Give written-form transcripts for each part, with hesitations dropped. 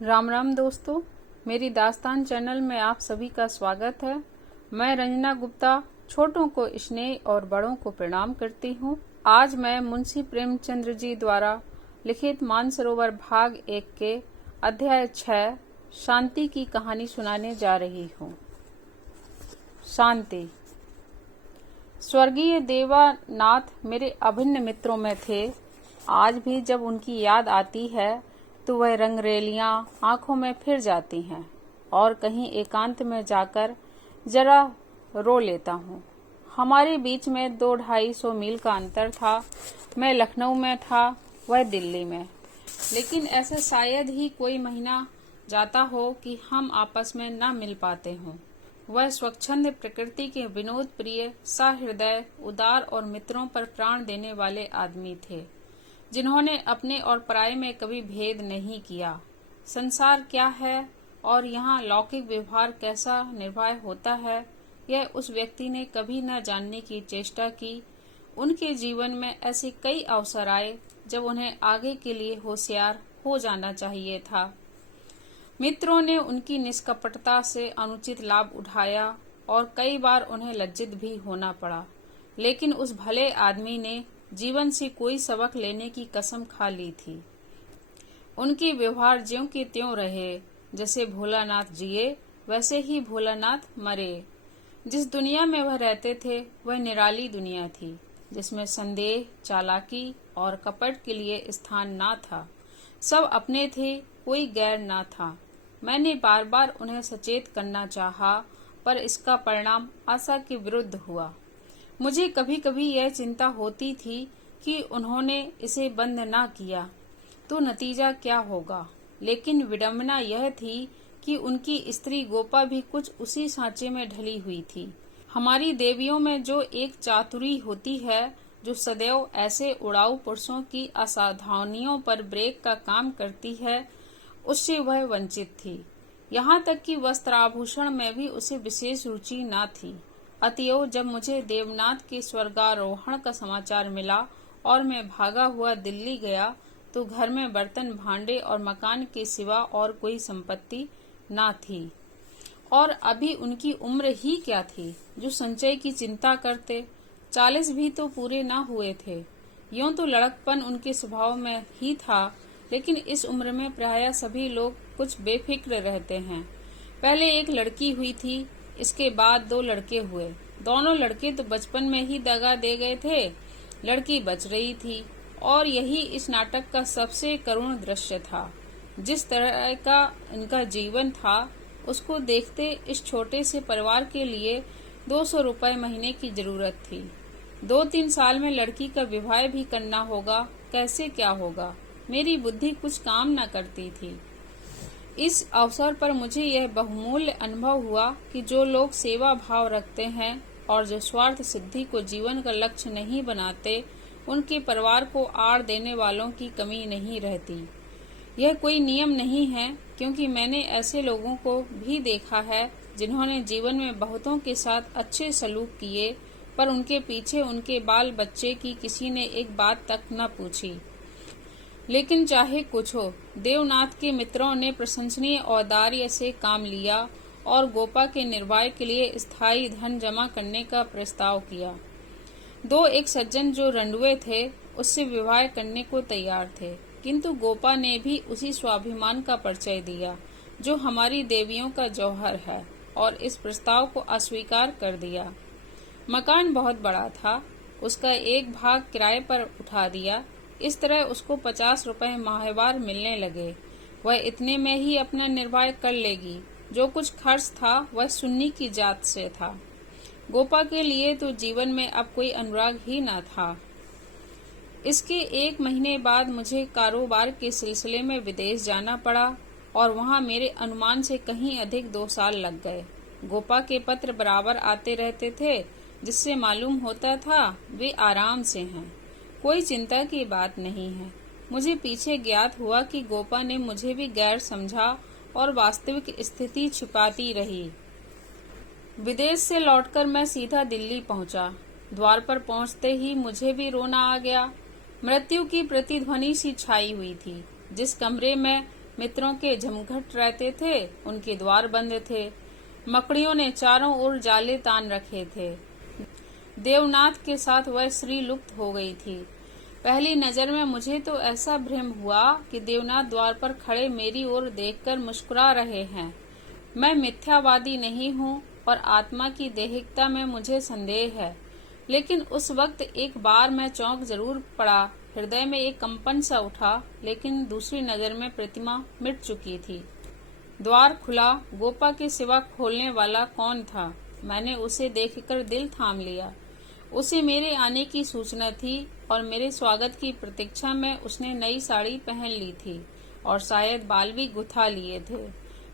राम राम दोस्तों, मेरी दास्तान चैनल में आप सभी का स्वागत है। मैं रंजना गुप्ता छोटों को स्नेह और बड़ों को प्रणाम करती हूँ। आज मैं मुंशी प्रेमचंद्र जी द्वारा लिखित मानसरोवर भाग 1 के अध्याय 6 शांति की कहानी सुनाने जा रही हूँ। शांति। स्वर्गीय देवानाथ मेरे अभिन्न मित्रों में थे। आज भी जब उनकी याद आती है तो वह रंगरेलियां आंखों में फिर जाती हैं और कहीं एकांत में जाकर जरा रो लेता हूँ। हमारे बीच में 200-250 मील का अंतर था। मैं लखनऊ में था, वह दिल्ली में। लेकिन ऐसा शायद ही कोई महीना जाता हो कि हम आपस में न मिल पाते हों। वह स्वच्छंद प्रकृति के विनोद प्रिय, सहृदय, उदार और मित्रों पर प्राण देने वाले आदमी थे, जिन्होंने अपने और पराये में कभी भेद नहीं किया। संसार क्या है और यहाँ लौकिक व्यवहार कैसा निर्वाह होता है, यह उस व्यक्ति ने कभी न जानने की चेष्टा की। उनके जीवन में ऐसे कई अवसर आए जब उन्हें आगे के लिए होशियार हो जाना चाहिए था। मित्रों ने उनकी निष्कपटता से अनुचित लाभ उठाया और कई बार उन्हें लज्जित भी होना पड़ा। लेकिन उस भले आदमी ने जीवन से कोई सबक लेने की कसम खा ली थी। उनके व्यवहार ज्यों के त्यों रहे। जैसे भोलानाथ जिए वैसे ही भोलानाथ मरे। जिस दुनिया में वह रहते थे वह निराली दुनिया थी, जिसमें संदेह, चालाकी और कपट के लिए स्थान ना था। सब अपने थे, कोई गैर ना था। मैंने बार बार उन्हें सचेत करना चाहा, पर इसका परिणाम आशा के विरुद्ध हुआ। मुझे कभी कभी यह चिंता होती थी कि उन्होंने इसे बंद ना किया तो नतीजा क्या होगा। लेकिन विडंबना यह थी कि उनकी स्त्री गोपा भी कुछ उसी सांचे में ढली हुई थी। हमारी देवियों में जो एक चातुरी होती है, जो सदैव ऐसे उड़ाऊ पुरुषों की असावधानियों पर ब्रेक का काम करती है, उससे वह वंचित थी। यहाँ तक कि वस्त्राभूषण में भी उसे विशेष रुचि न थी। अतएव जब मुझे देवनाथ के स्वर्गारोहण का समाचार मिला और मैं भागा हुआ दिल्ली गया, तो घर में बर्तन भांडे और मकान के सिवा और कोई संपत्ति ना थी। और अभी उनकी उम्र ही क्या थी जो संचय की चिंता करते। 40 भी तो पूरे ना हुए थे। यूं तो लड़कपन उनके स्वभाव में ही था, लेकिन इस उम्र में प्रायः सभी लोग कुछ बेफिक्र रहते हैं। पहले एक लड़की हुई थी, इसके बाद 2 लड़के हुए। दोनों लड़के तो बचपन में ही दगा दे गए थे। लड़की बच रही थी और यही इस नाटक का सबसे करुण दृश्य था। जिस तरह का इनका जीवन था, उसको देखते इस छोटे से परिवार के लिए 200 रुपए महीने की जरूरत थी। 2-3 साल में लड़की का विवाह भी करना होगा। कैसे क्या होगा, मेरी बुद्धि कुछ काम न करती थी। इस अवसर पर मुझे यह बहुमूल्य अनुभव हुआ कि जो लोग सेवा भाव रखते हैं और जो स्वार्थ सिद्धि को जीवन का लक्ष्य नहीं बनाते, उनके परिवार को आड़ देने वालों की कमी नहीं रहती। यह कोई नियम नहीं है, क्योंकि मैंने ऐसे लोगों को भी देखा है जिन्होंने जीवन में बहुतों के साथ अच्छे सलूक किए, पर उनके पीछे उनके बाल बच्चे की किसी ने एक बात तक न पूछी। लेकिन चाहे कुछ हो, देवनाथ के मित्रों ने प्रशंसनीय औदार्य से काम लिया और गोपा के निर्वाह के लिए स्थायी धन जमा करने का प्रस्ताव किया। 2 एक सज्जन जो रंडुए थे, उससे विवाह करने को तैयार थे, किंतु गोपा ने भी उसी स्वाभिमान का परिचय दिया जो हमारी देवियों का जौहर है, और इस प्रस्ताव को अस्वीकार कर दिया। मकान बहुत बड़ा था, उसका एक भाग किराए पर उठा दिया। इस तरह उसको 50 रुपए माहवार मिलने लगे। वह इतने में ही अपना निर्वाह कर लेगी। जो कुछ खर्च था वह सुन्नी की जात से था। गोपा के लिए तो जीवन में अब कोई अनुराग ही न था। इसके 1 महीने बाद मुझे कारोबार के सिलसिले में विदेश जाना पड़ा और वहाँ मेरे अनुमान से कहीं अधिक 2 साल लग गए। गोपा के पत्र बराबर आते रहते थे, जिससे मालूम होता था वे आराम से हैं, कोई चिंता की बात नहीं है। मुझे पीछे ज्ञात हुआ कि गोपा ने मुझे भी गैर समझा और वास्तविक स्थिति छिपाती रही। विदेश से लौटकर मैं सीधा दिल्ली पहुंचा। द्वार पर पहुंचते ही मुझे भी रोना आ गया। मृत्यु की प्रतिध्वनि सी छाई हुई थी। जिस कमरे में मित्रों के झमघट रहते थे, उनके द्वार बंद थे। मकड़ियों ने चारों ओर जाले तान रखे थे। देवनाथ के साथ वह स्त्री लुप्त हो गई थी। पहली नजर में मुझे तो ऐसा भ्रम हुआ कि देवनाथ द्वार पर खड़े मेरी ओर देखकर मुस्कुरा रहे हैं। मैं मिथ्यावादी नहीं हूँ और आत्मा की देहिकता में मुझे संदेह है, लेकिन उस वक्त एक बार मैं चौंक जरूर पड़ा। हृदय में एक कंपन सा उठा, लेकिन दूसरी नजर में प्रतिमा मिट चुकी थी। द्वार खुला। गोपा के सिवा खोलने वाला कौन था? मैंने उसे देखकर दिल थाम लिया। उसे मेरे आने की सूचना थी और मेरे स्वागत की प्रतीक्षा में उसने नई साड़ी पहन ली थी और शायद बाल भी गुथा लिए थे।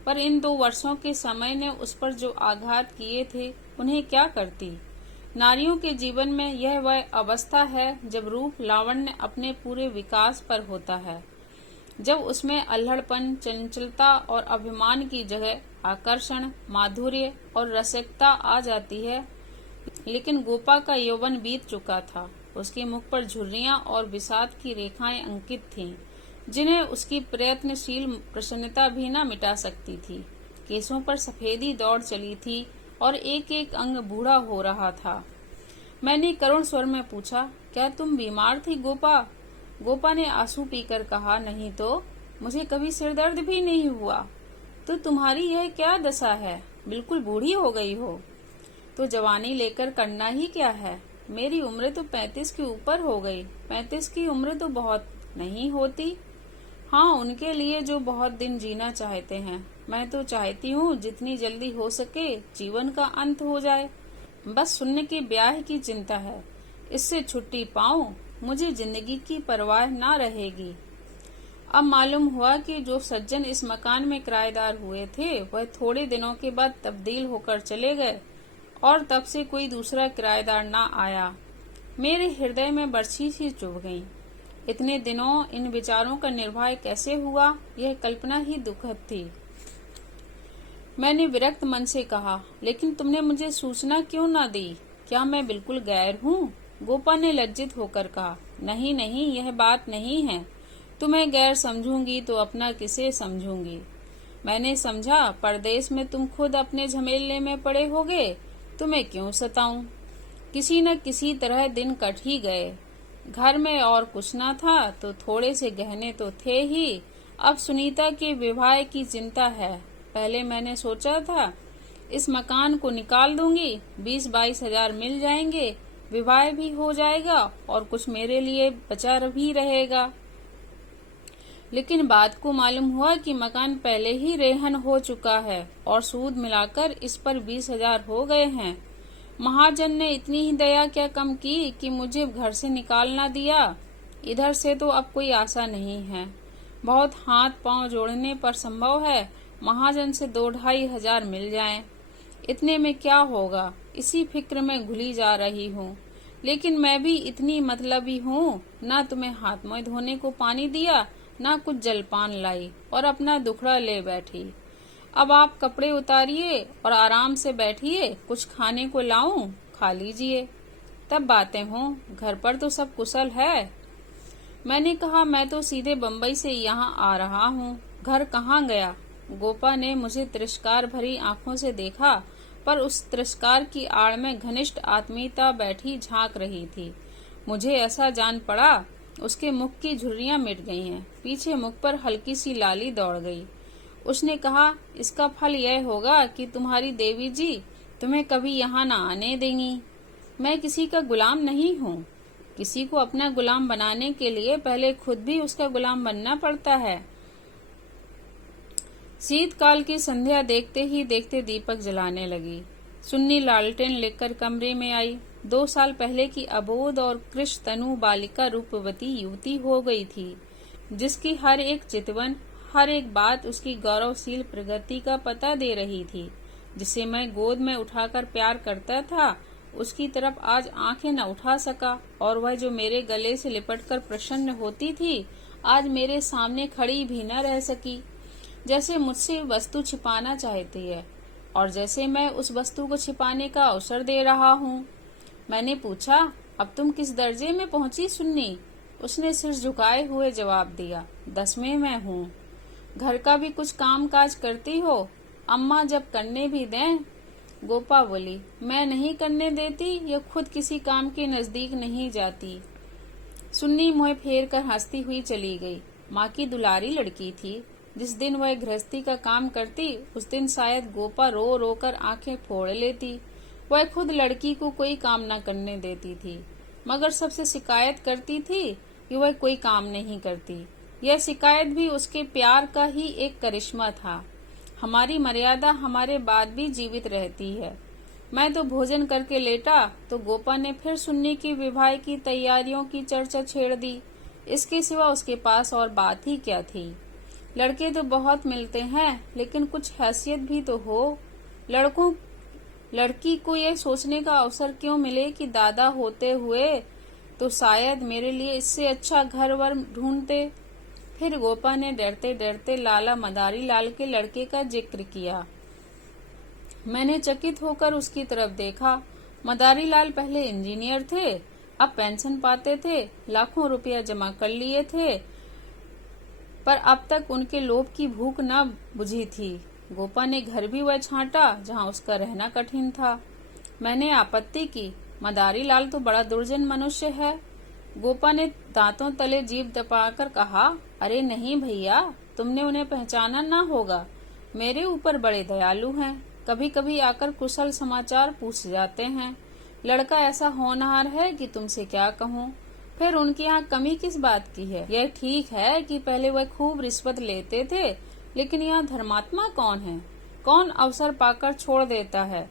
पर इन 2 वर्षों के समय ने उस पर जो आघात किए थे, उन्हें क्या करती। नारियों के जीवन में यह वह अवस्था है जब रूप लावण्य अपने पूरे विकास पर होता है, जब उसमें अल्हड़पन, चंचलता और अभिमान की जगह आकर्षण, माधुर्य और रसिकता आ जाती है। लेकिन गोपा का यौवन बीत चुका था। उसके मुख पर झुर्रियां और विषाद की रेखाएं अंकित थीं, जिन्हें उसकी प्रयत्नशील प्रसन्नता भी न मिटा सकती थी। केसों पर सफेदी दौड़ चली थी और एक एक अंग बूढ़ा हो रहा था। मैंने करुण स्वर में पूछा, क्या तुम बीमार थी गोपा? गोपा ने आंसू पीकर कहा, नहीं तो मुझे कभी सिरदर्द भी नहीं हुआ। तो तुम्हारी यह क्या दशा है? बिल्कुल बूढ़ी हो गई हो। तो जवानी लेकर करना ही क्या है? मेरी उम्र तो 35 के ऊपर हो गई। 35 की उम्र तो बहुत नहीं होती। हाँ, उनके लिए जो बहुत दिन जीना चाहते हैं। मैं तो चाहती हूँ जितनी जल्दी हो सके जीवन का अंत हो जाए। बस शून्य के ब्याह की चिंता है। इससे छुट्टी पाऊं, मुझे जिंदगी की परवाह ना रहेगी। अब मालूम हुआ कि जो सज्जन इस मकान में किराएदार हुए थे, वह थोड़े दिनों के बाद तब्दील होकर चले गए और तब से कोई दूसरा किराएदार ना आया। मेरे हृदय में बरछी सी चुभ गई। इतने दिनों इन विचारों का निर्वाह कैसे हुआ, यह कल्पना ही दुखद थी। मैंने विरक्त मन से कहा, लेकिन तुमने मुझे सूचना क्यों ना दी? क्या मैं बिल्कुल गैर हूँ? गोपा ने लज्जित होकर कहा, नहीं नहीं, यह बात नहीं है। तुम्हें गैर समझूंगी तो अपना किसे समझूंगी। मैंने समझा परदेश में तुम खुद अपने झमेले में पड़े होगे, तुम्हें क्यों सताऊं। किसी न किसी तरह दिन कट ही गए। घर में और कुछ न था तो थोड़े से गहने तो थे ही। अब सुनीता के विवाह की चिंता है। पहले मैंने सोचा था इस मकान को निकाल दूंगी, 20-22 हजार मिल जाएंगे, विवाह भी हो जाएगा और कुछ मेरे लिए बचा भी रहेगा। लेकिन बाद को मालूम हुआ कि मकान पहले ही रेहन हो चुका है और सूद मिलाकर इस पर 20 हजार हो गए हैं। महाजन ने इतनी ही दया क्या कम की कि मुझे घर से निकाल ना दिया। इधर से तो अब कोई आशा नहीं है। बहुत हाथ पांव जोड़ने पर संभव है महाजन से 2-2.5 हजार मिल जाएं। इतने में क्या होगा, इसी फिक्र में घुली जा रही हूँ। लेकिन मैं भी इतनी मतलबी हूँ, ना तुम्हें हाथ मुंह धोने को पानी दिया, ना कुछ जलपान लाई और अपना दुखड़ा ले बैठी। अब आप कपड़े उतारिए और आराम से बैठिए, कुछ खाने को लाऊं, खा लीजिए, तब बातें हों। घर पर तो सब कुशल है। मैंने कहा, मैं तो सीधे बम्बई से यहाँ आ रहा हूँ। घर कहाँ गया? गोपा ने मुझे तिरस्कार भरी आंखों से देखा, पर उस तिरस्कार की आड़ में घनिष्ठ आत्मीयता बैठी झांक रही थी। मुझे ऐसा जान पड़ा उसके मुख की झुर्रियां मिट गई हैं, पीछे मुख पर हल्की सी लाली दौड़ गई। उसने कहा, इसका फल यह होगा कि तुम्हारी देवी जी तुम्हें कभी यहाँ न आने देंगी। मैं किसी का गुलाम नहीं हूँ। किसी को अपना गुलाम बनाने के लिए पहले खुद भी उसका गुलाम बनना पड़ता है। शीतकाल की संध्या देखते ही देखते दीपक जलाने लगी। सुन्नी लालटेन लेकर कमरे में आई। 2 साल पहले की अबोध और कृश तनु बालिका रूपवती युवती हो गई थी, जिसकी हर एक चितवन, हर एक बात उसकी गौरवशील प्रगति का पता दे रही थी। जिसे मैं गोद में उठाकर प्यार करता था, उसकी तरफ आज आंखें न उठा सका, और वह जो मेरे गले से लिपटकर प्रसन्न होती थी, आज मेरे सामने खड़ी भी न रह सकी। जैसे मुझसे वस्तु छिपाना चाहती है और जैसे मैं उस वस्तु को छिपाने का अवसर दे रहा हूँ। मैंने पूछा, अब तुम किस दर्जे में पहुंची सुन्नी? उसने सिर झुकाए हुए जवाब दिया, 10वें में हूँ। घर का भी कुछ काम काज करती हो? अम्मा जब करने भी दें। गोपा बोली, मैं नहीं करने देती, ये खुद किसी काम के नजदीक नहीं जाती। सुन्नी मुंह फेर कर हंसती हुई चली गई। माँ की दुलारी लड़की थी। जिस दिन वह गृहस्थी का काम करती उस दिन शायद गोपा रो रो कर आंखें फोड़ लेती। वह खुद लड़की को कोई काम न करने देती थी, मगर सबसे शिकायत करती थी कि वह कोई काम नहीं करती। यह शिकायत भी उसके प्यार का ही एक करिश्मा था। हमारी मर्यादा हमारे बाद भी जीवित रहती है। मैं तो भोजन करके लेटा तो गोपा ने फिर सुन्नी की विवाह की तैयारियों की चर्चा छेड़ दी। इसके सिवा उसके पास और बात ही क्या थी। लड़के तो बहुत मिलते हैं, लेकिन कुछ हैसियत भी तो हो। लड़की को यह सोचने का अवसर क्यों मिले कि दादा होते हुए तो शायद मेरे लिए इससे अच्छा घर वर ढूंढते। फिर गोपा ने डरते डरते लाला मदारी लाल के लड़के का जिक्र किया। मैंने चकित होकर उसकी तरफ देखा। मदारी लाल पहले इंजीनियर थे, अब पेंशन पाते थे, लाखों रुपया जमा कर लिए थे, पर अब तक उनके लोभ की भूख न बुझी थी। गोपा ने घर भी वह छांटा जहां उसका रहना कठिन था। मैंने आपत्ति की, मदारी लाल तो बड़ा दुर्जन मनुष्य है। गोपा ने दांतों तले जीभ दबाकर कहा, अरे नहीं भैया, तुमने उन्हें पहचाना ना होगा। मेरे ऊपर बड़े दयालु हैं, कभी कभी आकर कुशल समाचार पूछ जाते हैं। लड़का ऐसा होनहार है कि तुमसे क्या कहूँ। फिर उनके यहाँ कमी किस बात की है? यह ठीक है कि पहले वह खूब रिश्वत लेते थे, लेकिन यहाँ धर्मात्मा कौन है? कौन अवसर पाकर छोड़ देता है?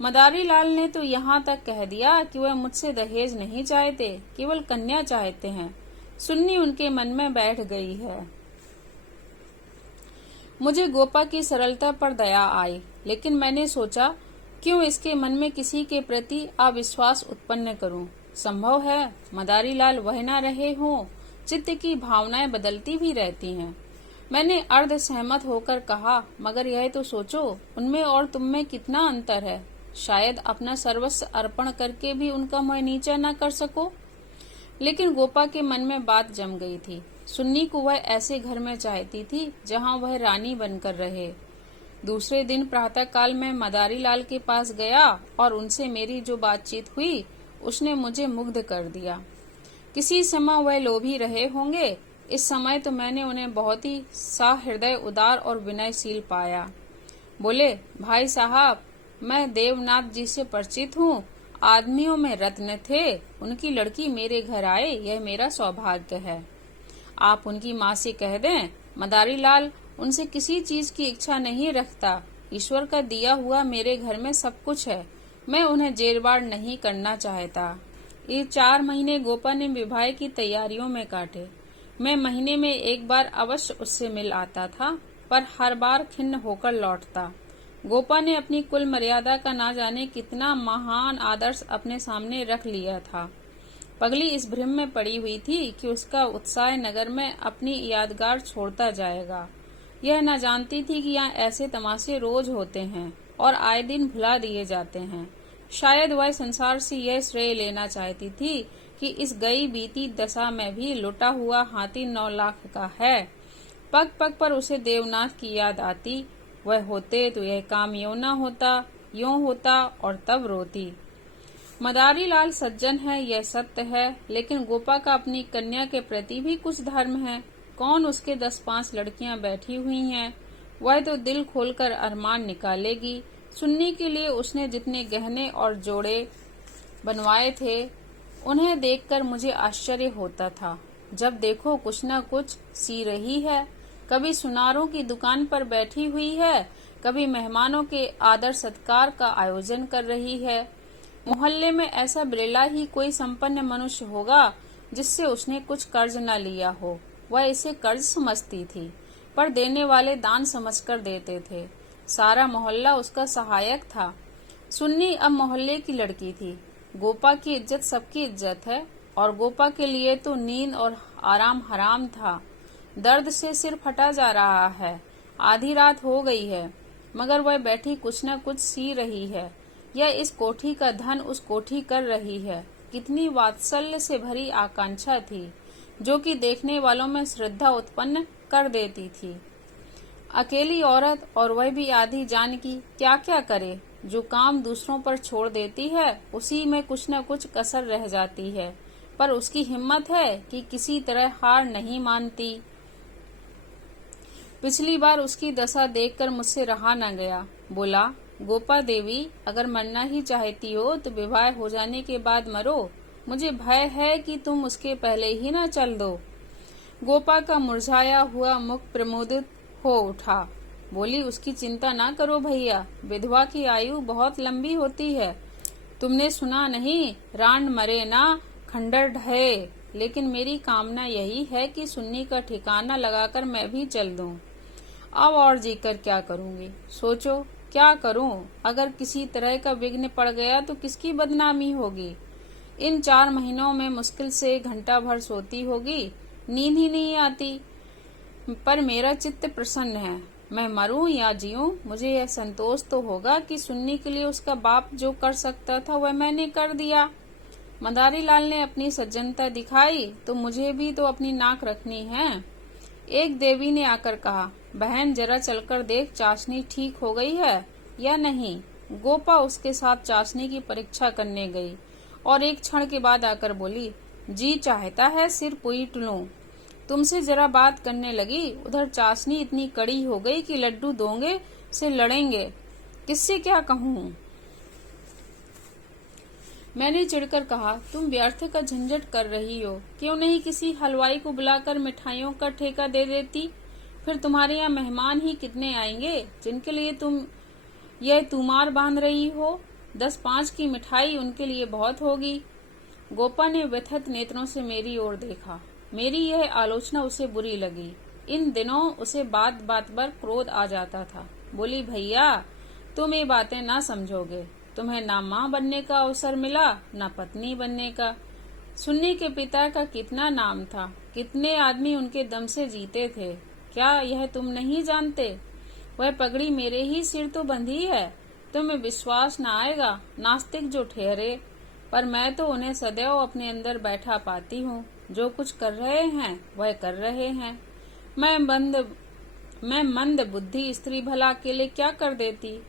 मदारी लाल ने तो यहाँ तक कह दिया कि वह मुझसे दहेज नहीं चाहते, केवल कन्या चाहते हैं। सुन्नी उनके मन में बैठ गई है। मुझे गोपा की सरलता पर दया आई, लेकिन मैंने सोचा क्यों इसके मन में किसी के प्रति अविश्वास उत्पन्न करूं। संभव है मदारी लाल वह न रहे हों। चित्त की भावनाएं बदलती भी रहती हैं। मैंने अर्ध सहमत होकर कहा, मगर यह तो सोचो, उनमें और तुम में कितना अंतर है। शायद अपना सर्वस्व अर्पण करके भी उनका मुँह नीचा न कर सको। लेकिन गोपा के मन में बात जम गई थी। सुन्नी को वह ऐसे घर में चाहती थी जहां वह रानी बनकर रहे। दूसरे दिन प्रातःकाल में मदारी लाल के पास गया और उनसे मेरी जो बातचीत हुई उसने मुझे मुग्ध कर दिया। किसी समय वह लोभी रहे होंगे, इस समय तो मैंने उन्हें बहुत ही सहृदय, उदार और विनयशील पाया। बोले, भाई साहब, मैं देवनाथ जी से परिचित हूँ। आदमियों में रत्न थे, उनकी लड़की मेरे घर आए, यह मेरा सौभाग्य है। आप उनकी माँ से कह दें, मदारी लाल उनसे किसी चीज की इच्छा नहीं रखता। ईश्वर का दिया हुआ मेरे घर में सब कुछ है। मैं उन्हें जेरबाड़ नहीं करना चाहता। ये 4 महीने गोपा ने विवाह की तैयारियों में काटे। मैं महीने में एक बार अवश्य उससे मिल आता था, पर हर बार खिन्न होकर लौटता। गोपा ने अपनी कुल मर्यादा का ना जाने कितना महान आदर्श अपने सामने रख लिया था। पगली इस भ्रम में पड़ी हुई थी कि उसका उत्साह नगर में अपनी यादगार छोड़ता जाएगा। यह न जानती थी कि यहाँ ऐसे तमाशे रोज होते हैं और आए दिन भुला दिए जाते हैं। शायद वह संसार से यह श्रेय लेना चाहती थी कि इस गई बीती दशा में भी लुटा हुआ हाथी 9 लाख का है। पग पग पर उसे देवनाथ की याद आती। वह होते तो यह काम यूं न होता, यूं होता और तब रोती। मदारी लाल सज्जन है, यह सत्य है, लेकिन गोपा का अपनी कन्या के प्रति भी कुछ धर्म है। कौन उसके 10-5 लड़कियां बैठी हुई हैं, वह तो दिल खोलकर अरमान निकालेगी। सुन्नी के लिए उसने जितने गहने और जोड़े बनवाए थे, उन्हें देखकर मुझे आश्चर्य होता था। जब देखो कुछ न कुछ सी रही है। कभी सुनारों की दुकान पर बैठी हुई है, कभी मेहमानों के आदर सत्कार का आयोजन कर रही है। मोहल्ले में ऐसा बिरला ही कोई संपन्न मनुष्य होगा जिससे उसने कुछ कर्ज न लिया हो। वह इसे कर्ज समझती थी, पर देने वाले दान समझकर देते थे। सारा मोहल्ला उसका सहायक था। सुन्नी अब मोहल्ले की लड़की थी। गोपा की इज्जत सबकी इज्जत है, और गोपा के लिए तो नींद और आराम हराम था। दर्द से सिर फटा जा रहा है। आधी रात हो गई है, मगर वह बैठी कुछ न कुछ सी रही है। यह इस कोठी का धन उस कोठी कर रही है। कितनी वात्सल्य से भरी आकांक्षा थी, जो कि देखने वालों में श्रद्धा उत्पन्न कर देती थी। अकेली औरत और वह भी आधी जान की क्या क्या करे। जो काम दूसरों पर छोड़ देती है उसी में कुछ न कुछ कसर रह जाती है, पर उसकी हिम्मत है कि किसी तरह हार नहीं मानती। पिछली बार उसकी दशा देखकर मुझसे रहा न गया। बोला, गोपा देवी, अगर मरना ही चाहती हो तो विवाह हो जाने के बाद मरो। मुझे भय है कि तुम उसके पहले ही न चल दो। गोपा का मुरझाया हुआ मुख प्रमुदित हो उठा। बोली, उसकी चिंता ना करो भैया, विधवा की आयु बहुत लंबी होती है। तुमने सुना नहीं, रांड मरे ना खंडर ढहे। लेकिन मेरी कामना यही है कि सुन्नी का ठिकाना लगाकर मैं भी चल दूं। अब और जीकर क्या करूंगी, सोचो क्या करूं। अगर किसी तरह का विघ्न पड़ गया तो किसकी बदनामी होगी। इन 4 महीनों में मुश्किल से घंटा भर सोती होगी, नींद ही नहीं आती। पर मेरा चित्त प्रसन्न है। मैं मरूं या जीऊं, मुझे यह संतोष तो होगा कि सुन्नी के लिए उसका बाप जो कर सकता था वह मैंने कर दिया। मदारी लाल ने अपनी सज्जनता दिखाई तो मुझे भी तो अपनी नाक रखनी है। एक देवी ने आकर कहा, बहन जरा चलकर देख चाशनी ठीक हो गई है या नहीं। गोपा उसके साथ चाशनी की परीक्षा करने गई और एक क्षण के बाद आकर बोली, जी चाहता है सिर पुईट लूं। तुमसे जरा बात करने लगी, उधर चाशनी इतनी कड़ी हो गई कि लड्डू दोंगे से लड़ेंगे। किससे क्या कहूँ। मैंने चिढ़कर कहा, तुम व्यर्थ का झंझट कर रही हो, क्यों नहीं किसी हलवाई को बुलाकर मिठाइयों का ठेका दे देती। फिर तुम्हारे यहाँ मेहमान ही कितने आएंगे जिनके लिए तुम यह तुमार बांध रही हो। 10-5 की मिठाई उनके लिए बहुत होगी। गोपा ने व्यथित नेत्रों से मेरी ओर देखा। मेरी यह आलोचना उसे बुरी लगी। इन दिनों उसे बात बात पर क्रोध आ जाता था। बोली, भैया तुम ये बातें ना समझोगे। तुम्हें ना माँ बनने का अवसर मिला, ना पत्नी बनने का। सुन्नी के पिता का कितना नाम था, कितने आदमी उनके दम से जीते थे। क्या यह तुम नहीं जानते। वह पगड़ी मेरे ही सिर तो बंधी है। तुम्हें विश्वास न आएगा, नास्तिक जो ठहरे, पर मैं तो उन्हें सदैव अपने अंदर बैठा पाती हूँ। जो कुछ कर रहे हैं वह कर रहे हैं। मैं मंद बुद्धि स्त्री भला अकेले क्या कर देती।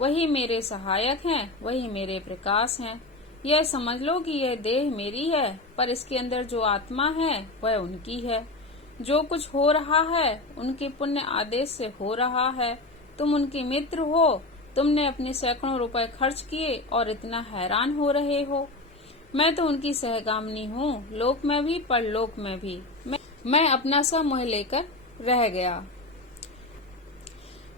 वही मेरे सहायक हैं, वही मेरे प्रकाश हैं। यह समझ लो कि यह देह मेरी है, पर इसके अंदर जो आत्मा है वह उनकी है। जो कुछ हो रहा है उनके पुण्य आदेश से हो रहा है। तुम उनके मित्र हो, तुमने अपने सैकड़ों रुपए खर्च किए और इतना हैरान हो रहे हो। मैं तो उनकी सहगामिनी हूँ, लोक में भी परलोक में भी। मैं अपना सा मोह लेकर रह गया।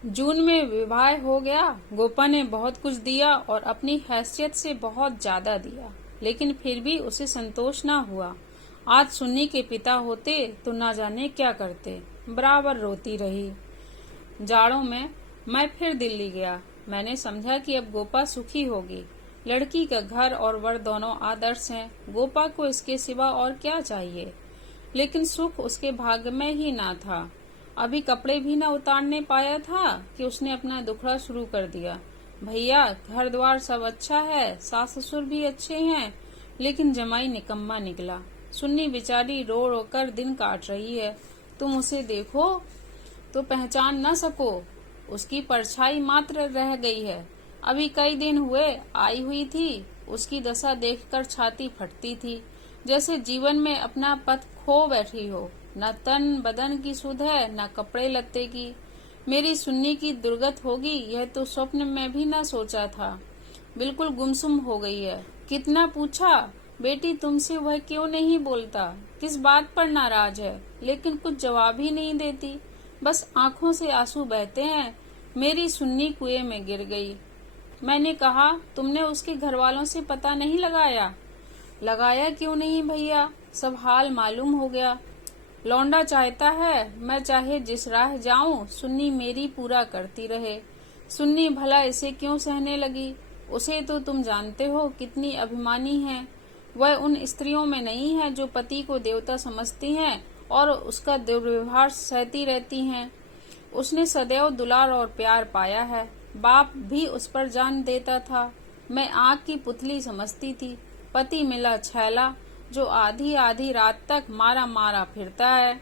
जून में विवाह हो गया। गोपा ने बहुत कुछ दिया और अपनी हैसियत से बहुत ज्यादा दिया, लेकिन फिर भी उसे संतोष न हुआ। आज सुन्नी के पिता होते तो ना जाने क्या करते। बराबर रोती रही। जाड़ों में मैं फिर दिल्ली गया। मैंने समझा कि अब गोपा सुखी होगी। लड़की का घर और वर दोनों आदर्श हैं। गोपा को इसके सिवा और क्या चाहिए। लेकिन सुख उसके भाग्य में ही ना था। अभी कपड़े भी न उतारने पाया था कि उसने अपना दुखड़ा शुरू कर दिया। भैया घर द्वार सब अच्छा है, सास ससुर भी अच्छे हैं, लेकिन जमाई निकम्मा निकला। सुन्नी बेचारी रो रो कर दिन काट रही है। तुम उसे देखो तो पहचान न सको, उसकी परछाई मात्र रह गई है। अभी कई दिन हुए आई हुई थी, उसकी दशा देखकर छाती फटती थी, जैसे जीवन में अपना पथ खो बैठी हो। न तन बदन की सुध है, न कपड़े लत्ते की। मेरी सुन्नी की दुर्गत होगी यह तो स्वप्न में भी न सोचा था। बिल्कुल गुमसुम हो गई है। कितना पूछा, बेटी तुमसे वह क्यों नहीं बोलता, किस बात पर नाराज है, लेकिन कुछ जवाब ही नहीं देती। बस आंखों से आंसू बहते हैं। मेरी सुन्नी कुएं में गिर गई। मैंने कहा, तुमने उसके घर वालों से पता नहीं लगाया। लगाया क्यों नहीं भैया, सब हाल मालूम हो गया। लौंडा चाहता है मैं चाहे जिस राह जाऊं सुन्नी मेरी पूरा करती रहे। सुन्नी भला इसे क्यों सहने लगी। उसे तो तुम जानते हो कितनी अभिमानी है। वह उन स्त्रियों में नहीं है जो पति को देवता समझती हैं और उसका दुर्व्यवहार सहती रहती हैं। उसने सदैव दुलार और प्यार पाया है। बाप भी उस पर जान देता था। मैं आँख की पुतली समझती थी। पति मिला छैला जो आधी आधी रात तक मारा मारा फिरता है।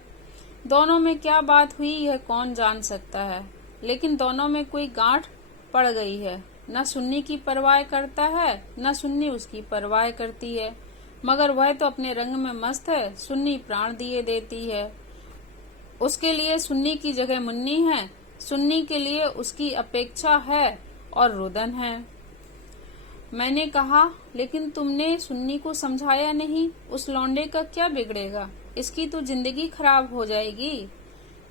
दोनों में क्या बात हुई यह कौन जान सकता है, लेकिन दोनों में कोई गांठ पड़ गई है। न सुन्नी की परवाह करता है, न सुन्नी उसकी परवाह करती है, मगर वह तो अपने रंग में मस्त है। सुन्नी प्राण दिए देती है, उसके लिए सुन्नी की जगह मुन्नी है, सुन्नी के लिए उसकी अपेक्षा है और रुदन है। मैंने कहा, लेकिन तुमने सुन्नी को समझाया नहीं। उस लौंडे का क्या बिगड़ेगा, इसकी तो जिंदगी खराब हो जाएगी।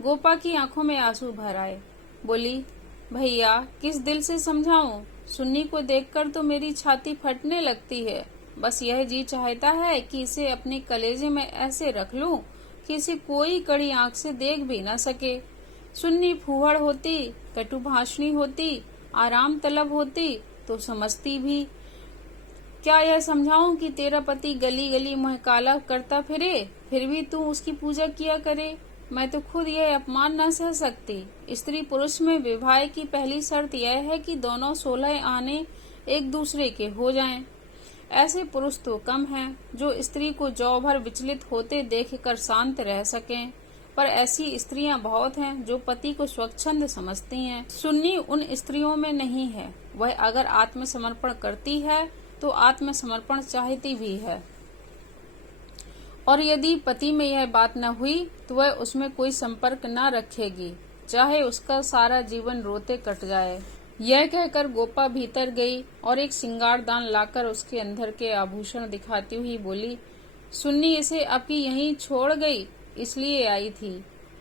गोपा की आंखों में आंसू भर आए। बोली, भैया किस दिल से समझाऊं, सुन्नी को देखकर तो मेरी छाती फटने लगती है। बस यह जी चाहता है कि इसे अपने कलेजे में ऐसे रख लूं कि इसे कोई कड़ी आंख से देख भी न सके। सुन्नी फूहड़ होती, कटुभाषणी होती, आराम तलब होती तो समझती भी। क्या यह समझाऊं कि तेरा पति गली गली मुँह काला करता फिरे, फिर भी तू उसकी पूजा किया करे। मैं तो खुद यह अपमान न सह सकती। स्त्री पुरुष में विवाह की पहली शर्त यह है कि दोनों 16 आने एक दूसरे के हो जाएं। ऐसे पुरुष तो कम हैं जो स्त्री को जौ भर विचलित होते देखकर शांत रह सकें, पर ऐसी स्त्रियां बहुत हैं जो पति को स्वच्छंद समझती हैं। सुन्नी उन स्त्रियों में नहीं है। वह अगर आत्मसमर्पण करती है तो आत्मसमर्पण चाहती भी है, और यदि पति में यह बात न हुई तो वह उसमें कोई संपर्क न रखेगी, चाहे उसका सारा जीवन रोते कट जाए। यह कहकर गोपा भीतर गई और एक सिंगारदान लाकर उसके अंदर के आभूषण दिखाती हुई बोली, सुन्नी इसे आपकी यहीं छोड़ गई, इसलिए आई थी।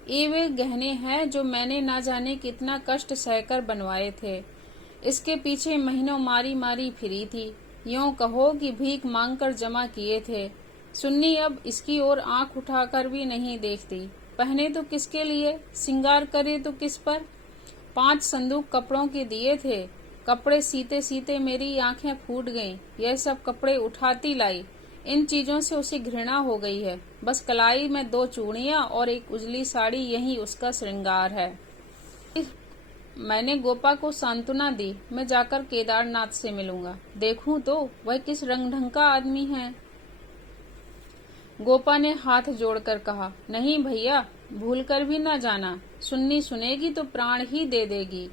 ये वे गहने हैं जो मैंने ना जाने कितना कष्ट सहकर बनवाए थे। इसके पीछे महीनों मारी मारी फिरी थी, यूं कहो कि भीख मांगकर जमा किए थे। सुन्नी अब इसकी ओर आंख उठाकर भी नहीं देखती। पहने तो किसके लिए, सिंगार करे तो किस पर। 5 संदूक कपड़ों के दिए थे। कपड़े सीते सीते मेरी आंखें फूट गईं। यह सब कपड़े उठाती लाई। इन चीजों से उसे घृणा हो गई है। बस कलाई में 2 चूड़ियां और एक उजली साड़ी, यही उसका श्रृंगार है। मैंने गोपा को सांत्वना दी, मैं जाकर केदारनाथ से मिलूंगा, देखूं तो वह किस रंग ढंग का आदमी है। गोपा ने हाथ जोड़कर कहा, नहीं भैया, भूलकर भी न जाना। सुन्नी सुनेगी तो प्राण ही दे देगी।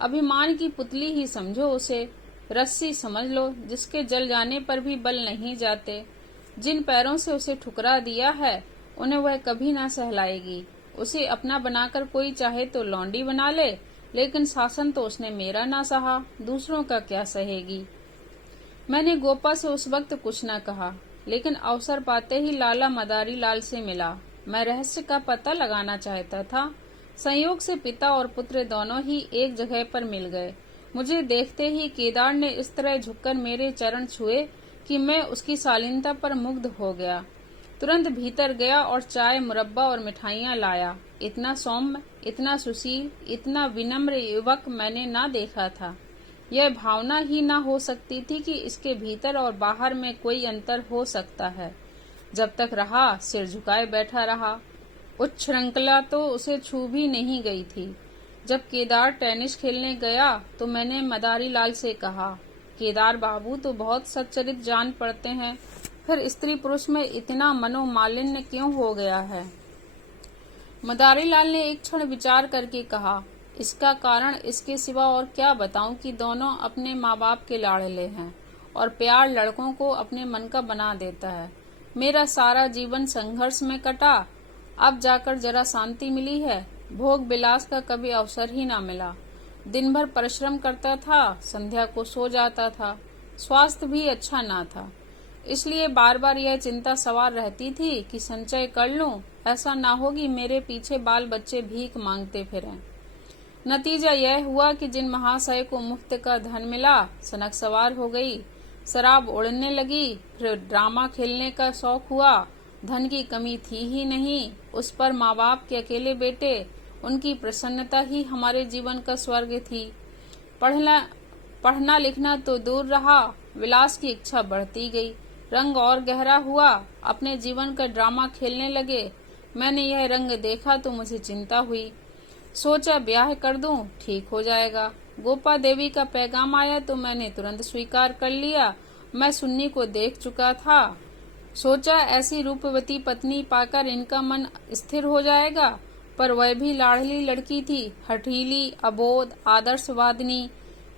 अभिमान की पुतली ही समझो उसे, रस्सी समझ लो जिसके जल जाने पर भी बल नहीं जाते। जिन पैरों से उसे ठुकरा दिया है उन्हें वह कभी ना सहलाएगी। उसे अपना बनाकर कोई चाहे तो लौंडी बना ले, लेकिन शासन तो उसने मेरा ना सहा, दूसरों का क्या सहेगी। मैंने गोपा से उस वक्त कुछ न कहा, लेकिन अवसर पाते ही लाला मदारी लाल से मिला। मैं रहस्य का पता लगाना चाहता था। संयोग से पिता और पुत्र दोनों ही एक जगह पर मिल गए। मुझे देखते ही केदार ने इस तरह झुककर मेरे चरण छुए कि मैं उसकी शालीनता पर मुग्ध हो गया। तुरंत भीतर गया और चाय, मुरब्बा और मिठाइयाँ लाया। इतना सौम्य, इतना सुशील, इतना विनम्र युवक मैंने ना देखा था। यह भावना ही ना हो सकती थी कि इसके भीतर और बाहर में कोई अंतर हो सकता है। जब तक रहा सिर झुकाए बैठा रहा। उच्छृंखला तो उसे छू भी नहीं गई थी। जब केदार टेनिस खेलने गया तो मैंने मदारी लाल से कहा, केदार बाबू तो बहुत सच्चरित जान पड़ते हैं, फिर स्त्री पुरुष में इतना मनोमालिन्य क्यों हो गया है। मदारी लाल ने एक क्षण विचार करके कहा, इसका कारण इसके सिवा और क्या बताऊं कि दोनों अपने माँ बाप के लाड़ले हैं और प्यार लड़कों को अपने मन का बना देता है। मेरा सारा जीवन संघर्ष में कटा, अब जाकर जरा शांति मिली है। भोग विलास का कभी अवसर ही ना मिला। दिन भर परिश्रम करता था, संध्या को सो जाता था। स्वास्थ्य भी अच्छा ना था, इसलिए बार बार यह चिंता सवार रहती थी कि संचय कर लूं, ऐसा ना हो कि मेरे पीछे बाल बच्चे भीख मांगते फिरें। नतीजा यह हुआ कि जिन महाशय को मुफ्त का धन मिला, सनक सवार हो गई, शराब उड़ने लगी, फिर ड्रामा खेलने का शौक हुआ। धन की कमी थी ही नहीं, उस पर माँ बाप के अकेले बेटे, उनकी प्रसन्नता ही हमारे जीवन का स्वर्ग थी। पढ़ना लिखना तो दूर रहा, विलास की इच्छा बढ़ती गई, रंग और गहरा हुआ। अपने जीवन का ड्रामा खेलने लगे। मैंने यह रंग देखा तो मुझे चिंता हुई। सोचा ब्याह कर दूं, ठीक हो जाएगा। गोपा देवी का पैगाम आया तो मैंने तुरंत स्वीकार कर लिया। मैं सुन्नी को देख चुका था। सोचा ऐसी रूपवती पत्नी पाकर इनका मन स्थिर हो जाएगा, पर वह भी लाडली लड़की थी, हठीली, अबोध, आदर्शवादिनी।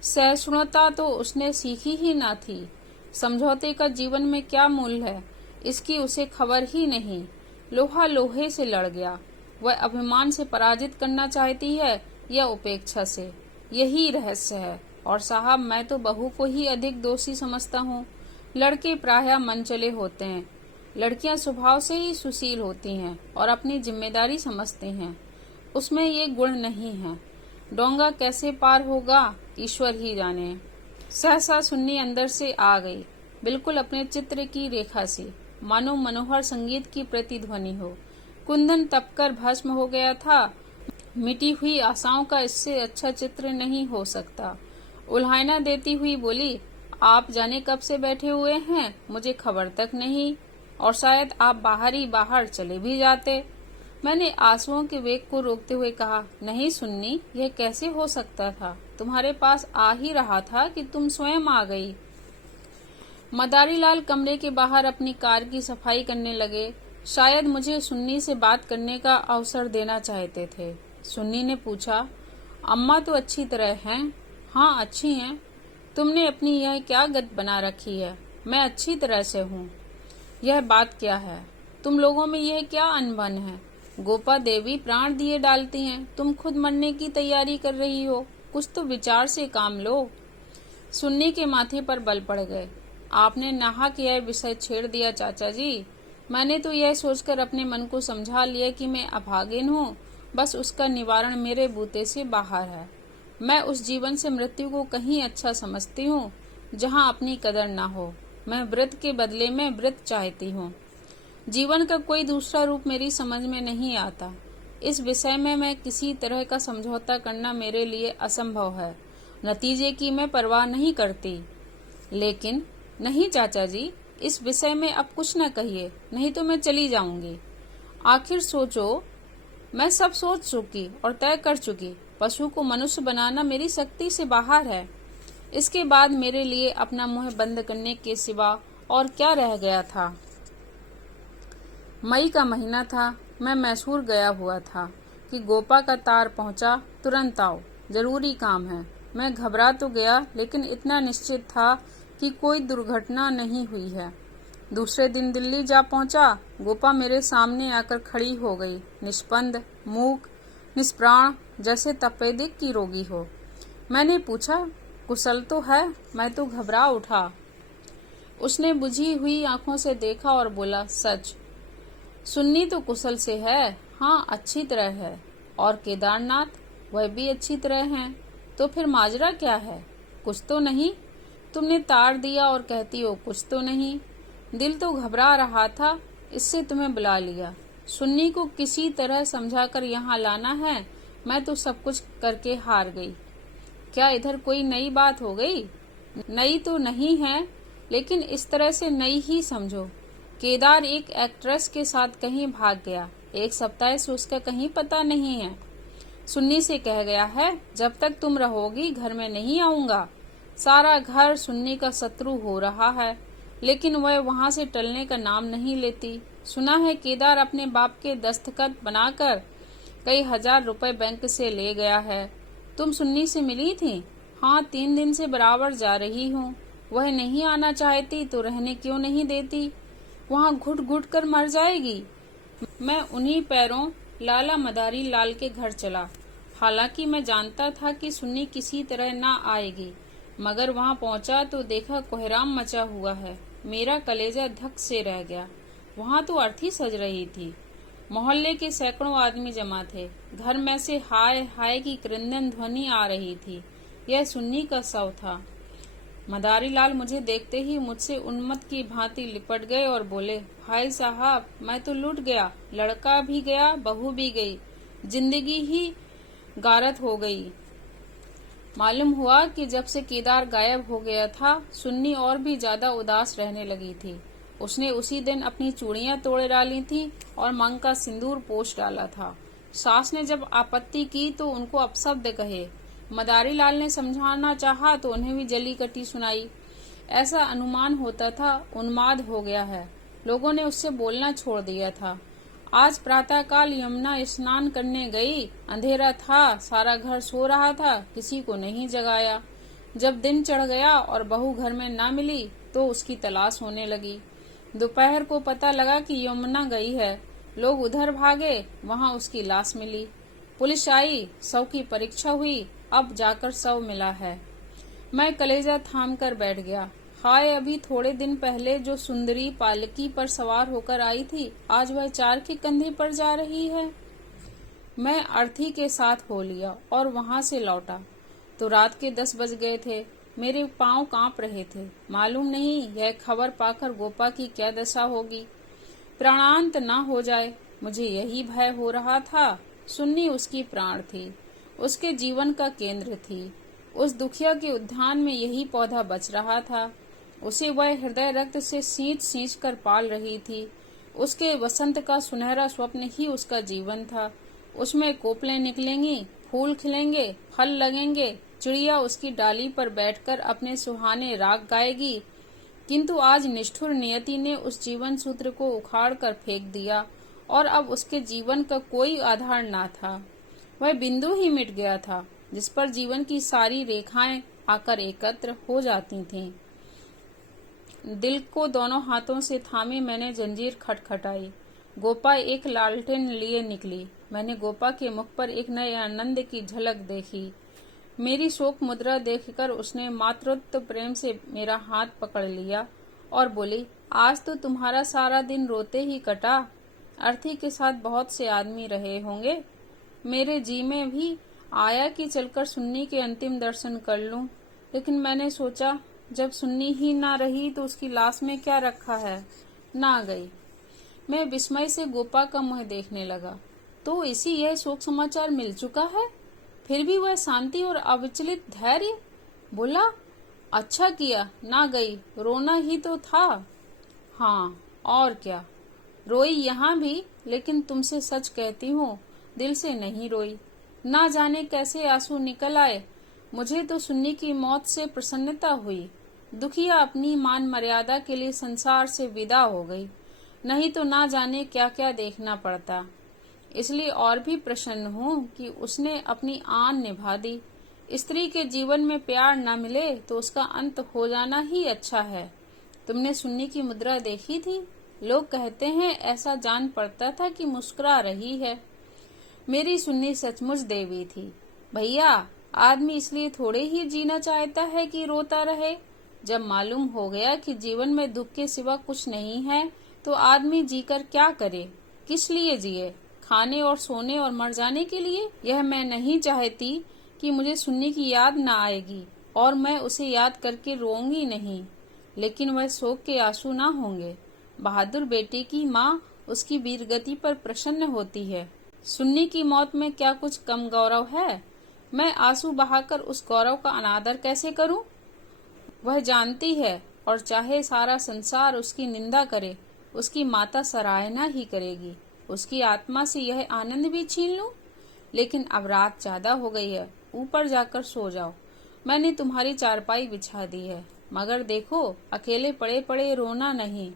सहिष्णुता तो उसने सीखी ही ना थी। समझौते का जीवन में क्या मूल्य है, इसकी उसे खबर ही नहीं। लोहा लोहे से लड़ गया। वह अभिमान से पराजित करना चाहती है या उपेक्षा से, यही रहस्य है। और साहब, मैं तो बहू को ही अधिक दोषी समझता हूँ। लड़के प्रायः मनचले होते हैं, लड़कियां स्वभाव से ही सुशील होती हैं और अपनी जिम्मेदारी समझती हैं। उसमें ये गुण नहीं है। डोंगा कैसे पार होगा, ईश्वर ही जाने। सहसा सुन्नी अंदर से आ गई, बिल्कुल अपने चित्र की रेखा से, मानो मनोहर संगीत की प्रतिध्वनि हो। कुंदन तपकर भस्म हो गया था। मिटी हुई आशाओं का इससे अच्छा चित्र नहीं हो सकता। उल्हायना देती हुई बोली, आप जाने कब से बैठे हुए हैं, मुझे खबर तक नहीं, और शायद आप बाहर ही बाहर चले भी जाते। मैंने आंसुओं के वेग को रोकते हुए कहा, नहीं सुन्नी, यह कैसे हो सकता था। तुम्हारे पास आ ही रहा था कि तुम स्वयं आ गई। मदारीलाल कमरे के बाहर अपनी कार की सफाई करने लगे। शायद मुझे सुन्नी से बात करने का अवसर देना चाहते थे। सुन्नी ने पूछा, अम्मा तो अच्छी तरह हैं? हाँ, अच्छी हैं। तुमने अपनी यह क्या गत बना रखी है? मैं अच्छी तरह से हूँ। यह बात क्या है? तुम लोगों में यह क्या अनबन है? गोपा देवी प्राण दिए डालती हैं, तुम खुद मरने की तैयारी कर रही हो। कुछ तो विचार से काम लो। सुन्नी के माथे पर बल पड़ गए। आपने नाहक यह विषय छेड़ दिया चाचा जी। मैंने तो यह सोचकर अपने मन को समझा लिया कि मैं अभागिन हूँ, बस उसका निवारण मेरे बूते से बाहर है। मैं उस जीवन से मृत्यु को कहीं अच्छा समझती हूँ जहाँ अपनी कदर न हो। मैं व्रत के बदले में व्रत चाहती हूँ। जीवन का कोई दूसरा रूप मेरी समझ में नहीं आता। इस विषय में मैं किसी तरह का समझौता करना मेरे लिए असंभव है। नतीजे की मैं परवाह नहीं करती। लेकिन नहीं चाचा जी, इस विषय में अब कुछ न कहिए, नहीं तो मैं चली जाऊंगी। आखिर सोचो, मैं सब सोच चुकी और तय कर चुकी। पशु को मनुष्य बनाना मेरी शक्ति से बाहर है। इसके बाद मेरे लिए अपना मुंह बंद करने के सिवा और क्या रह गया था। मई का महीना था। मैं मैसूर गया हुआ था कि गोपा का तार पहुंचा, तुरंत आओ, जरूरी काम है। मैं घबरा तो गया, लेकिन इतना निश्चित था कि कोई दुर्घटना नहीं हुई है। दूसरे दिन दिल्ली जा पहुंचा। गोपा मेरे सामने आकर खड़ी हो गई, निष्पंद, मूक, निष्प्राण, जैसे तपेदिक की रोगी हो। मैंने पूछा, कुशल तो है? मैं तो घबरा उठा। उसने बुझी हुई आंखों से देखा और बोला, सच। सुन्नी तो कुशल से है, हाँ, अच्छी तरह है। और केदारनाथ, वह भी अच्छी तरह हैं। तो फिर माजरा क्या है? कुछ तो नहीं? तुमने तार दिया और कहती हो कुछ तो नहीं। दिल तो घबरा रहा था, इससे तुम्हें बुला लिया। सुन्नी को किसी तरह समझाकर यहाँ लाना है। मैं तो सब कुछ करके हार गई। क्या इधर कोई नई बात हो गई? नई तो नहीं है, लेकिन इस तरह से नई ही समझो। केदार एक एक्ट्रेस के साथ कहीं भाग गया। 1 सप्ताह से उसका कहीं पता नहीं है। सुन्नी से कह गया है, जब तक तुम रहोगी घर में नहीं आऊंगा। सारा घर सुन्नी का शत्रु हो रहा है, लेकिन वह वहां से टलने का नाम नहीं लेती। सुना है केदार अपने बाप के दस्तखत बनाकर कई हजार रुपए बैंक से ले गया है। तुम सुन्नी से मिली थी? हाँ, 3 दिन से बराबर जा रही हूँ। वह नहीं आना चाहती तो रहने क्यों नहीं देती? वहाँ घुट घुट कर मर जाएगी। मैं उन्हीं पैरों लाला मदारी लाल के घर चला। हालांकि मैं जानता था कि सुन्नी किसी तरह ना आएगी, मगर वहाँ पहुँचा तो देखा कोहराम मचा हुआ है। मेरा कलेजा धक से रह गया। वहाँ तो अर्थी सज रही थी। मोहल्ले के सैकड़ों आदमी जमा थे। घर में से हाय हाय की क्रंदन ध्वनि आ रही थी। यह सुन्नी का शव था। मदारीलाल मुझे देखते ही मुझसे उन्मत्त की भांति लिपट गए और बोले, भाई साहब, मैं तो लूट गया। लड़का भी गया, बहू भी गई, जिंदगी ही गारत हो गई। मालूम हुआ कि जब से केदार गायब हो गया था, सुन्नी और भी ज्यादा उदास रहने लगी थी। उसने उसी दिन अपनी चूड़ियां तोड़ डाली थी और मांग का सिंदूर पोंछ डाला था। सास ने जब आपत्ति की तो उनको अपशब्द कहे। मदारीलाल ने समझाना चाहा तो उन्हें भी जली कटी सुनाई। ऐसा अनुमान होता था उन्माद हो गया है। लोगों ने उससे बोलना छोड़ दिया था। आज प्रातःकाल यमुना स्नान करने गई, अंधेरा था, सारा घर सो रहा था, किसी को नहीं जगाया। जब दिन चढ़ गया और बहू घर में ना मिली तो उसकी तलाश होने लगी। दोपहर को पता लगा कि यमुना गई है। लोग उधर भागे, वहां उसकी लाश मिली। पुलिस आई, शव की परीक्षा हुई, अब जाकर शव मिला है। मैं कलेजा थाम कर बैठ गया। हाय, अभी थोड़े दिन पहले जो सुंदरी पालकी पर सवार होकर आई थी, आज वह 4 के कंधे पर जा रही है। मैं अर्थी के साथ हो लिया और वहां से लौटा तो रात के 10 बज गए थे। मेरे पांव कांप रहे थे। मालूम नहीं यह खबर पाकर गोपा की क्या दशा होगी। प्राणांत न हो जाए, मुझे यही भय हो रहा था। सुन्नी उसकी प्राण थी, उसके जीवन का केंद्र थी। उस दुखिया के उद्यान में यही पौधा बच रहा था। उसे वह हृदय रक्त से सींच सींच कर पाल रही थी। उसके वसंत का सुनहरा स्वप्न ही उसका जीवन था। उसमें कोपलें निकलेंगी, फूल खिलेंगे, फल लगेंगे, चिड़िया उसकी डाली पर बैठकर अपने सुहाने राग गाएगी। किंतु आज निष्ठुर नियति ने उस जीवन सूत्र को उखाड़ कर फेंक दिया और अब उसके जीवन का कोई आधार ना था। वह बिंदु ही मिट गया था जिस पर जीवन की सारी रेखाएं आकर एकत्र हो जाती थीं। दिल को दोनों हाथों से थामे मैंने जंजीर खटखटाई। गोपा एक लालटेन लिए निकली। मैंने गोपा के मुख पर एक नए आनंद की झलक देखी। मेरी शोक मुद्रा देखकर उसने मातृत्व प्रेम से मेरा हाथ पकड़ लिया और बोली, आज तो तुम्हारा सारा दिन रोते ही कटा। अर्थी के साथ बहुत से आदमी रहे होंगे। मेरे जी में भी आया कि चलकर सुन्नी के अंतिम दर्शन कर लूं, लेकिन मैंने सोचा जब सुन्नी ही ना रही तो उसकी लाश में क्या रखा है। ना गई। मैं विस्मय से गोपा का मुंह देखने लगा। तो इसी यह शोक समाचार मिल चुका है। फिर भी वह शांति और अविचलित धैर्य। बोला, अच्छा किया ना गई, रोना ही तो था। हाँ, और क्या। रोई यहाँ भी, लेकिन तुमसे सच कहती हूँ, दिल से नहीं रोई। ना जाने कैसे आंसू निकल आए। मुझे तो सुन्नी की मौत से प्रसन्नता हुई। दुखिया अपनी मान मर्यादा के लिए संसार से विदा हो गई, नहीं तो ना जाने क्या क्या देखना पड़ता। इसलिए और भी प्रसन्न हूँ कि उसने अपनी आन निभा दी। स्त्री के जीवन में प्यार न मिले तो उसका अंत हो जाना ही अच्छा है। तुमने सुन्नी की मुद्रा देखी थी? लोग कहते हैं ऐसा जान पड़ता था कि मुस्कुरा रही है। मेरी सुन्नी सचमुच देवी थी। भैया, आदमी इसलिए थोड़े ही जीना चाहता है कि रोता रहे। जब मालूम हो गया कि जीवन में दुख के सिवा कुछ नहीं है तो आदमी जीकर क्या करे, किस लिए जिए? खाने और सोने और मर जाने के लिए? यह मैं नहीं चाहती कि मुझे सुन्नी की याद न आएगी और मैं उसे याद करके रोऊंगी नहीं, लेकिन वह शोक के आंसू ना होंगे। बहादुर बेटे की माँ उसकी वीरगति पर प्रसन्न होती है। सुन्नी की मौत में क्या कुछ कम गौरव है? मैं आंसू बहाकर उस गौरव का अनादर कैसे करूं? वह जानती है और चाहे सारा संसार उसकी निंदा करे, उसकी माता सराहना ही करेगी। उसकी आत्मा से यह आनंद भी छीन लूं? लेकिन अब रात ज्यादा हो गई है, ऊपर जाकर सो जाओ। मैंने तुम्हारी चारपाई बिछा दी है, मगर देखो अकेले पड़े पड़े रोना नहीं।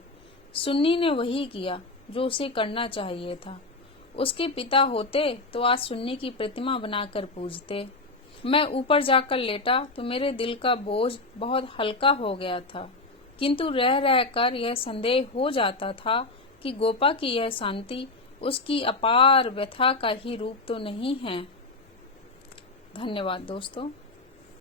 सुन्नी ने वही किया जो उसे करना चाहिए था। उसके पिता होते तो आज सुन्नी की प्रतिमा बनाकर पूजते। मैं ऊपर जाकर लेटा तो मेरे दिल का बोझ बहुत हल्का हो गया था, किंतु रह रहकर यह संदेह हो जाता था कि गोपा की यह शांति उसकी अपार व्यथा का ही रूप तो नहीं है। धन्यवाद दोस्तों।